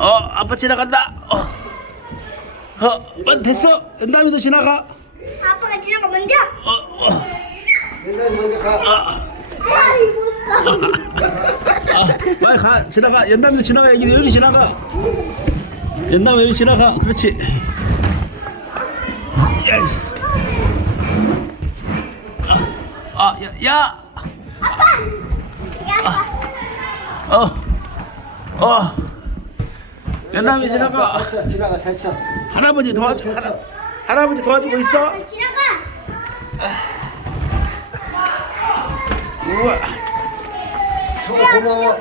어, 아빠 지나간다. 어, 어, 어 됐어. 연담이도 지나가. 아빠가 지나가 먼저. 어, 어, 옛날에 먼저 가. 아, 아이 못 아, 빨리 가. 지나가. 연담이도 지나가. 여기 여기 지나가. 연담이 여기 지나가. 그렇지. 야, 이. 아, 아, 야, 야. 야, 어, 어. 연남이 지나가. 됐어, 지나가, 됐어. 할아버지 도와주. 할아, 할아버지 도와주고 있어. 아빠 지나가. 우와. 서고 고마워.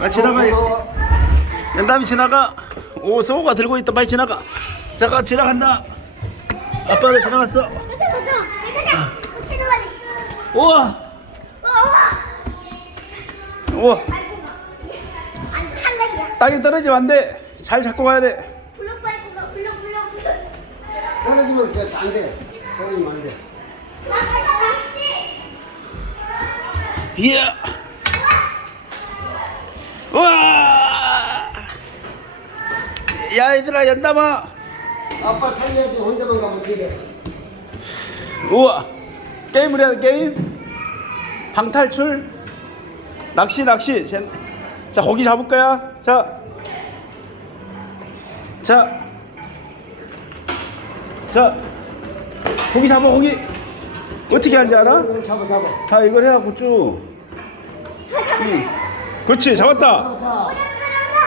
아 지나가. 고마워. 연남이 지나가. 오 소우가 들고 있다. 빨리 지나가. 잠깐 지나간다. 아빠도 지나갔어. 가자 가자. 가자. 지나가. 우와. 어. 우와. 땅에 떨어지면 안 돼. 잘 잡고 가야 돼. 블럭 밟고 가. 블럭 블럭 블럭. 떨어지면 돼, 안 돼. 떨어지면 안 돼. 낚시 낚시. 이야. 우와. 야 얘들아 연담아. 아빠 살려야지, 혼자만 가면 돼? 우와 게임을 해야 돼 게임 방탈출 낚시 낚시 자, 자 고기 잡을 거야 자 자, 자, 고기 잡아, 고기. 어떻게 하는지 알아? 잡아, 잡아. 자, 이걸 해갖고 쭉. 응. 그렇지, 잡았다. 잡아.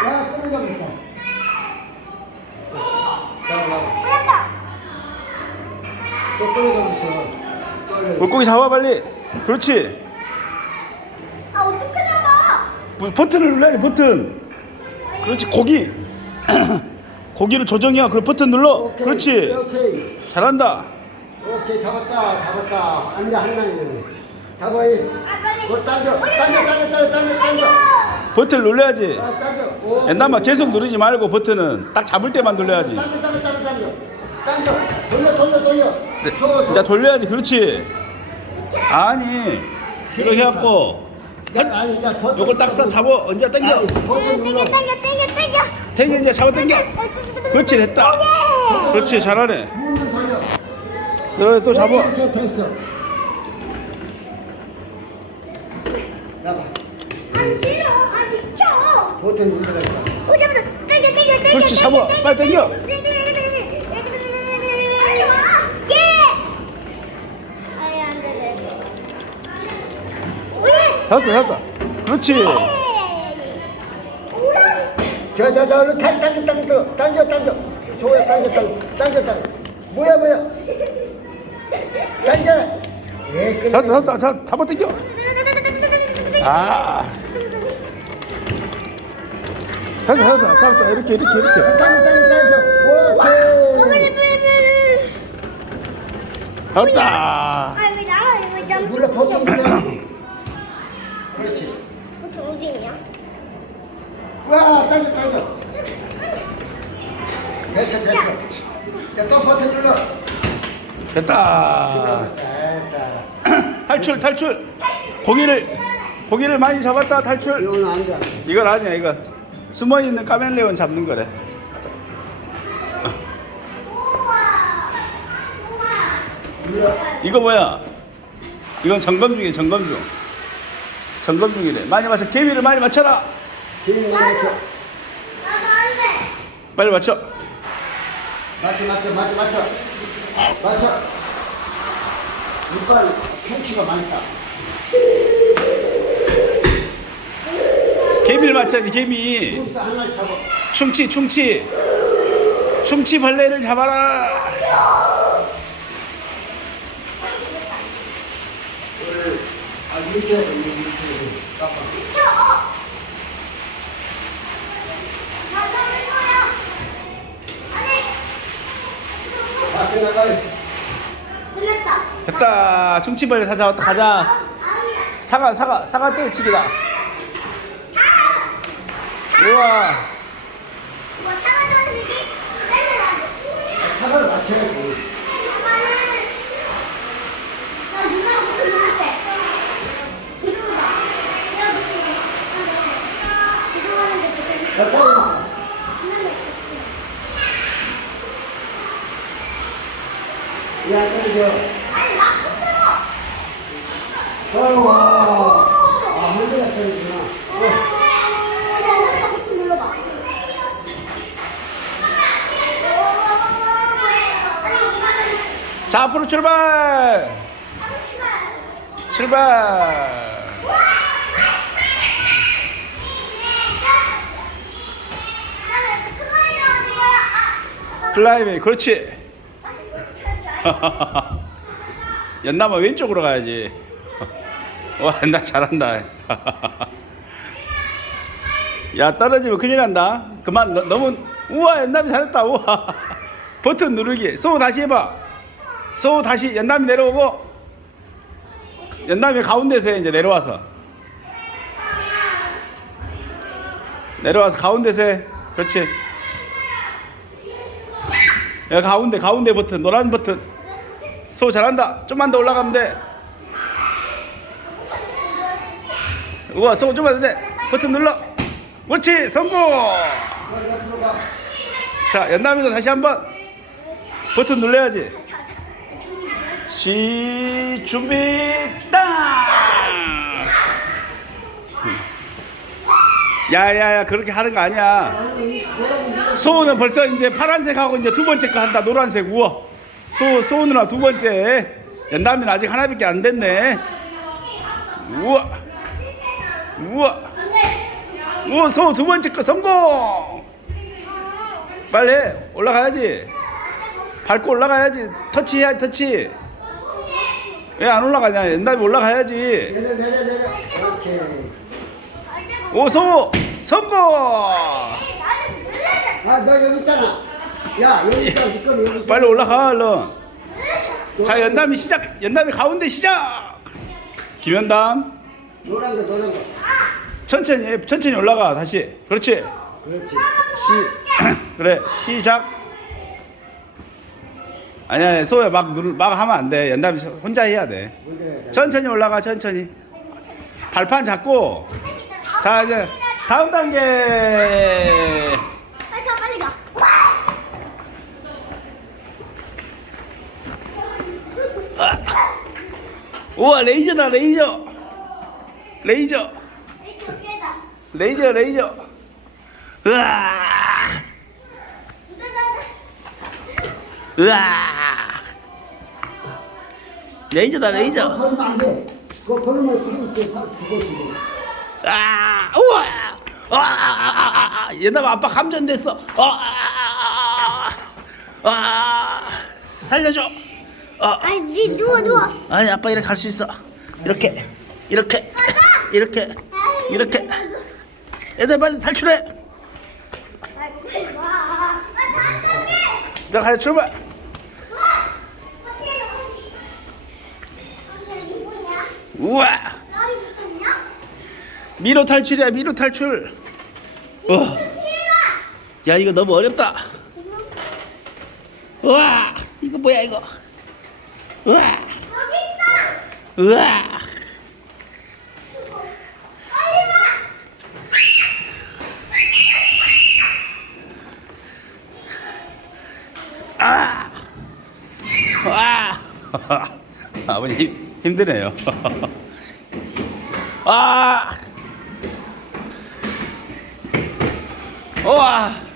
야, 떨어져버렸다. 잡아, 잡아. 보였다. 또 떨어져버렸어. 떨어져. 물고기 잡아, 빨리. 그렇지. 아 어떻게 잡아? 부- 버튼을 눌러야지, 버튼. 그렇지, 고기. 고기를 조정해야 그 버튼 눌러. 오케이, 그렇지. 오케이. 잘한다. 오케이, 잡았다, 잡았다. 아니다, 한 마리. 잡아, 이. 어, 당겨, 당겨, 당겨, 당겨, 당겨, 당겨. 버튼을 눌러야지. 아, 당겨. 오. 옛날만 계속 누르지 말고 버튼은 딱 잡을 때만 눌러야지. 당겨, 당겨, 당겨, 당겨. 당겨. 돌려, 돌려, 돌려. 저, 자 돌려야지 그렇지 아니 이렇게 해갖고 버튼 요걸 딱쏴 잡아 언제 당겨 눌러. 당겨 당겨 당겨. 당겨 이제 잡아 당겨 그렇지 됐다 그렇지 잘하네. 그래 또 잡아 오케이, 됐어. 잡아. 안 싫어. 아 비켜. 버튼 눌러라. 오 잡았다. 당겨 당겨 당겨. 그렇지, 잡아. 빨리 당겨. 빨리 와. 예. 아예 안 돼. 잡았다 잡았다 그렇지 자, 자, 자, 얼른 당겨, 당겨, 당겨, 당겨, 당겨. 소야, 당겨, 당겨, 당겨, 당겨. 뭐야, 뭐야. 당겨. 예, 끝내. 잡았다 잡았다 잡- 잡아 당겨 아 잡았다 잡았다 이렇게 이렇게 이렇게 당겨, 당겨, 당겨. 오케이. 잡았다 아왜 나와 그렇지. 어디 있냐? 와, 당겨, 당겨. 됐어, 됐어. 야, 또 버튼 눌러. 됐다 됐다. 탈출 탈출 고기를 고기를 많이 잡았다 탈출 안 돼. 이건 아니야 이거 숨어 있는 카멜레온 잡는 거래 이거 뭐야 이건 점검 중이야 점검 중 점검 중이래 많이 맞춰 개미를 많이 맞춰라 맞춰. 나도 안 돼. 빨리 맞춰 맞춰, 맞춰, 맞춰, 맞춰. 맞춰. 이빨 충치가 많다. 개미를 맞춰야지 개미. 충치 충치 충치 벌레를 잡아라 아, 이렇게 해야 돼, 이렇게. 깎아. 비켜. 나 잡을 거야. 끝났다. 됐다. 충치벌레 다 잡았다 가자. 사과 사과 사과 때려치기다. 우와. 뭐 사과 맞춰야지. 사과는 나 누나가 부르는데. 부르다. 내가 부르는 거. 부르는데 부르는 아. 자 앞으로 출발! 출발! 클라이밍 그렇지 연남아 왼쪽으로 가야지. 와 나 잘한다. 야 떨어지면 큰일 난다. 그만 너, 너무 우와 연남이 잘했다. 우와. 버튼 누르기. 소 다시 해봐. 소 다시 연남이 내려오고. 연남이 가운데서 해, 이제 내려와서. 내려와서 가운데서 해. 그렇지. 야 가운데 가운데 버튼 노란 버튼 소 잘한다. 좀만 더 올라가면 돼. 우와 소 좀만 더 돼. 버튼 눌러. 그렇지 성공! 자 연남이도 다시 한번. 버튼 눌러야지. 시 준비 땅! 야야야 그렇게 하는 거 아니야. 소은은 벌써 이제 파란색하고 이제 두 번째 거 한다. 노란색 우와 소 소은아 두 번째. 연남이는 아직 하나밖에 안 됐네. 우와. 우와. 우와 소 두 번째 거 성공. 빨리 해. 올라가야지. 밟고 올라가야지. 터치해야지 터치. 왜 안 올라가냐? 연남이 올라가야지. 내려, 내려, 내려. 오케이. 오 소 성공 아, 너 여기 있잖아. 야, 여기 있잖아. 네 여기. 빨리 올라가 얼른 자 연남이 시작. 연남이 가운데 시작. 김연담. 노란 거, 노란 거. 천천히 해, 천천히 올라가 다시. 그렇지? 그렇지. 시 그래. 시작. 아니야 소야 막 누를 막 하면 안돼. 연담이 혼자 해야 돼. 천천히 올라가 천천히. 발판 잡고. 자 이제 다음 단계 빨리 가 빨리 가. 우와 레이저다 레이저. 레이저. 레이저 레이저. 으아. 으아. 레이저다 레이저. 그거 걸으면 사- 죽어, 지금. 아 우와. 아, 아, 아, 아, 아빠 감전됐어. 아, 아, 아, 아, 살려줘 아, 아니 니 누워 누워. 아니 아빠 이렇게 갈 수 있어. 이렇게 이렇게 이렇게 이렇게. 얘들 빨리 탈출해. 나 가자 출발. 우와. 미로 탈출이야 미로 탈출. 와. 야 이거 너무 어렵다. 우와. 이거 뭐야 이거 우와 우와 아! 와! 아버님 힘- 힘드네요. 아! 우와!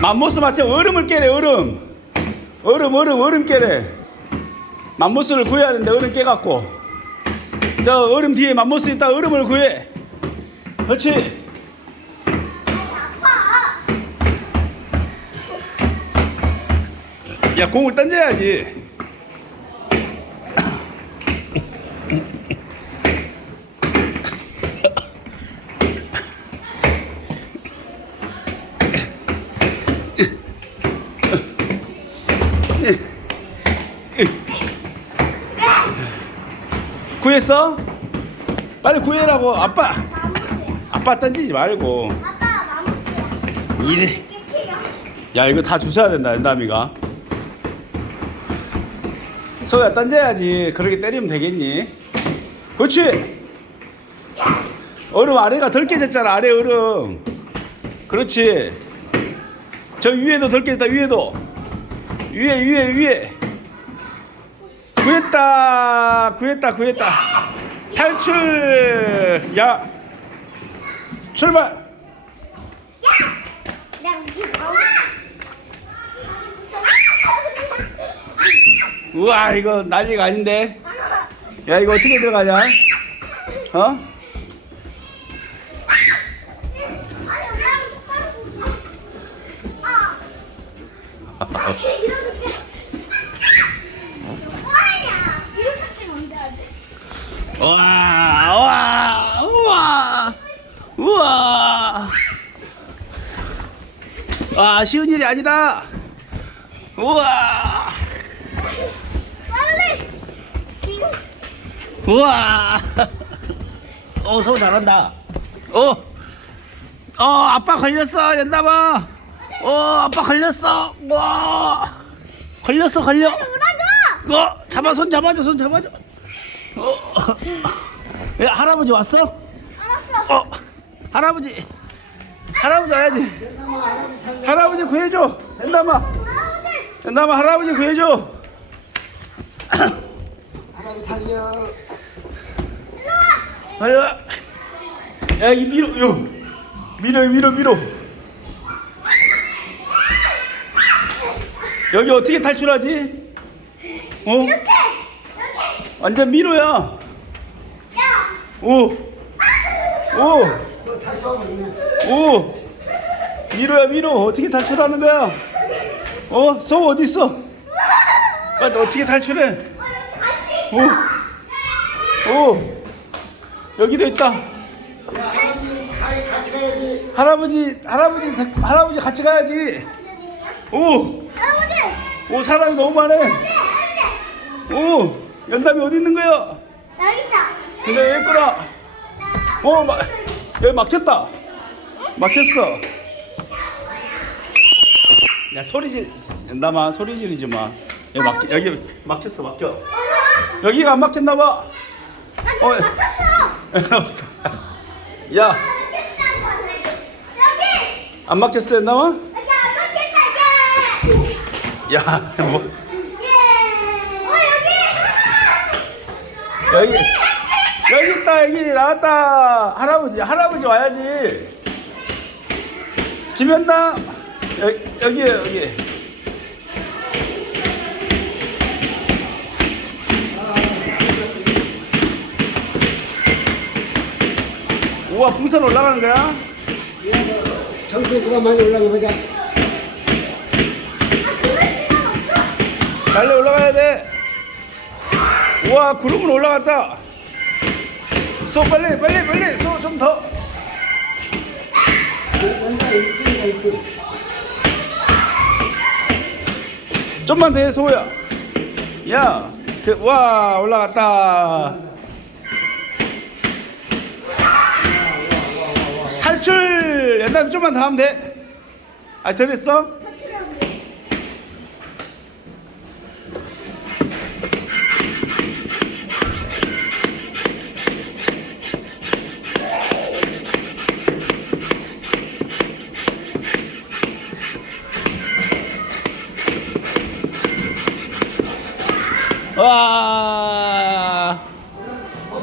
맘모스 마치 얼음을 깨래 얼음. 얼음 얼음 얼음 깨래. 맘모스를 구해야 되는데 얼음 깨갖고. 저 얼음 뒤에 맘모스 있다 얼음을 구해. 그렇지? 야 공을 던져야지 구했어? 빨리 구해라고. 아빠. 아빠 던지지 말고. 아빠. 야 이거 다 주셔야 된다 연담이가. 소야 던져야지. 그렇게 때리면 되겠니? 그렇지? 얼음 아래가 덜 깨졌잖아 아래 얼음. 그렇지. 저 위에도 덜 깼다 위에도. 위에 위에 위에 구했다 구했다 구했다. 탈출. 야. 출발! 우와 이거 난리가 아닌데. 야 이거 어떻게 들어가냐? 어? 아니 엄마는 똑바로 보고. 아. 이렇게 밀어줄게. 아니야. 이렇게 찍으면 안 돼. 우와 우와 우와. 우와. 아 쉬운 일이 아니다. 우와. 빨리. 우와. 어서 잘한다. 어, 어 아빠 걸렸어. 연담아 어 아빠 걸렸어. 와. 걸렸어 걸려? 어 잡아 손 잡아줘 손 잡아줘 어 야, 할아버지 왔어 알았어. 어 할아버지 할아버지 와야지 할아버지 구해줘 할아버지. 연담아 할아버지 구해줘 하나님 살려. 빨리 와. 야, 이 밀어, 요. 밀어, 밀어, 밀어. 여기 어떻게 탈출하지? 어? 이렇게. 완전 밀어야. 야. 오, 오. 오. 밀어야, 밀어. 어떻게 탈출하는 거야? 어? 소 어디 있어? 아, 너 어떻게 탈출해? 오, 오. 여기도 있다. 할아버지, 할아버지, 데- 할아버지 같이 가야지. 오. 오 사람이 너무 많네. 오, 연담이 어디 있는 거야? 여기 있다. 근데 왜 있구나? 어, 마, 여기 막혔다. 막혔어. 야 소리 질, 연담아 소리 지르지 마. 여기 막, 여기 막혔어, 막혀. 여기가 안 막혔나 봐. 어. 야, 여기. 안 막혔어, 연담아? 야, 뭐. 예. 어 여기. 여기 있다 여기 나왔다 할아버지 할아버지 와야지 김현남 여기 여기 여기 우와 풍선 올라가는 거야? 누가 많이 올라가 보자. 빨리 올라가야 돼우 와 구름은 올라갔다 소 빨리 빨리 빨리 소좀더 좀만 더 해, 소야. 야, 그, 와, 올라갔다. 탈출! 옛날에 좀만 더 하면 돼. 아, 덜 했어?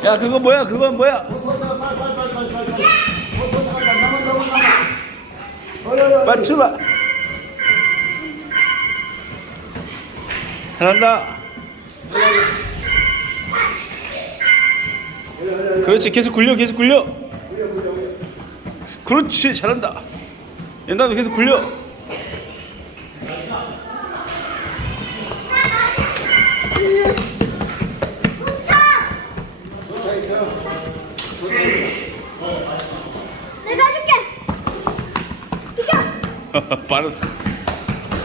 야, 그거 뭐야? 그건 뭐야? 빨리 출발. 잘한다. 그렇지, 계속 굴려, 계속 굴려. 그렇지, 잘한다. 옛날에 계속 굴려. 내가 해줄게. 비켜. 빠르다.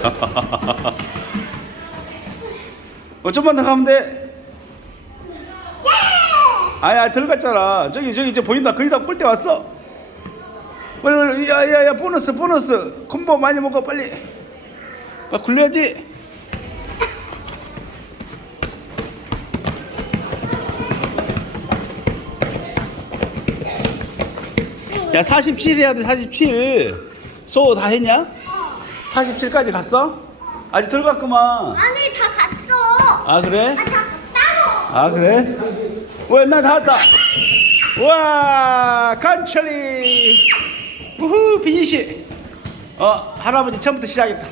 어, 좀만 더 가면 돼. 아야 들어갔잖아. 저기 저기 이제 보인다. 거의 다 볼 때 왔어. 빨리 빨리 야 야 야 보너스 보너스 콤보 많이 먹어 빨리. 아, 굴려야지. 야 47 해야 돼 47. 소 다 했냐? 47까지 갔어? 아직 들어갔구만. 아니 다 갔어. 아 그래? 아, 다 갔다고. 아 그래? 왜 나 다 왔다. 와 간철이. 우후 비니시. 어 할아버지 처음부터 시작했다.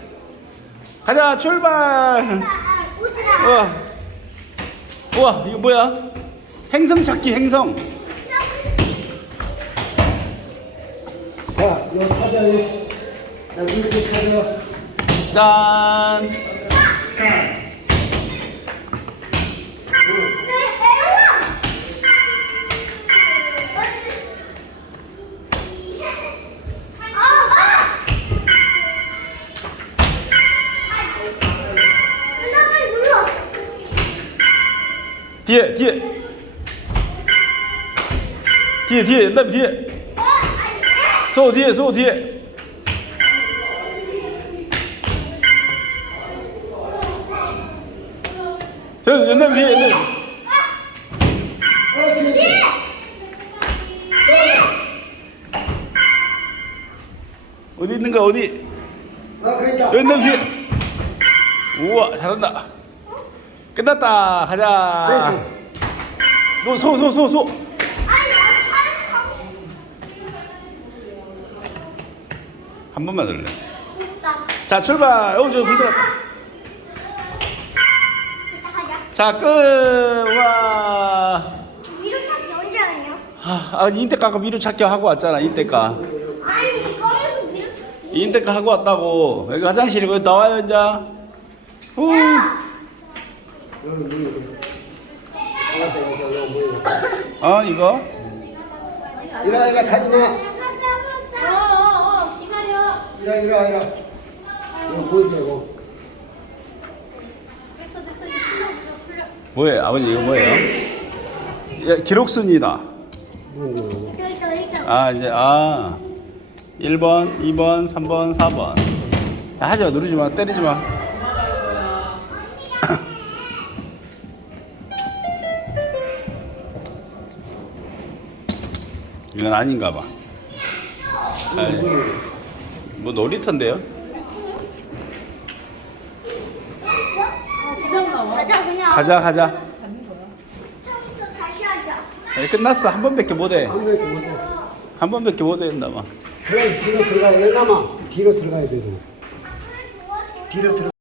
가자 출발. 우와. 우와 이거 뭐야? 행성 찾기 행성. 자, 이거 타자, 이 거. 자, 이렇게 타자. 짠. 뒤에 뒤 어디 있는가 어디? 아, 그러니까. 연남 뒤에 우와 잘한다. 끝났다. 가자. 소소 소 소 한 번만 들래 자 출발. 어저 불 들어갔다 자끝와. 위로 찾기 언제 하냐? 아, 인테카 그 미루 찾기 하고 왔잖아 인테카 아니 이거는 위로 찾기. 인테카 하고 왔다고 여기 화장실이고 나와요 이제 후. 이거, 이거, 이거. 어 이거 이라, 이라, 가지 마. 어어어 기다려. 이라, 이라, 이라. 이거 이거? 됐어 됐어 이제 풀려 풀려. 뭐예요 아버지 이거 뭐예요 예, 기록순이다 뭐, 이거. 이거 이거. 아 이제 아 1번 2번 3번 4번. 하지 마 누르지 마 때리지 마. 이건 아닌가 봐. 아이, 뭐 놀이터인데요? 가자 그냥. 가자 가자. 처음부터 다시 하자. 예, 끝났어. 한 번밖에 못 해. 한 명씩 못해. 한 번밖에 못해 했나 봐 그래, 뒤로 들어가야 돼, 남아. 뒤로 들어가야 돼, 이거. 뒤로 들어.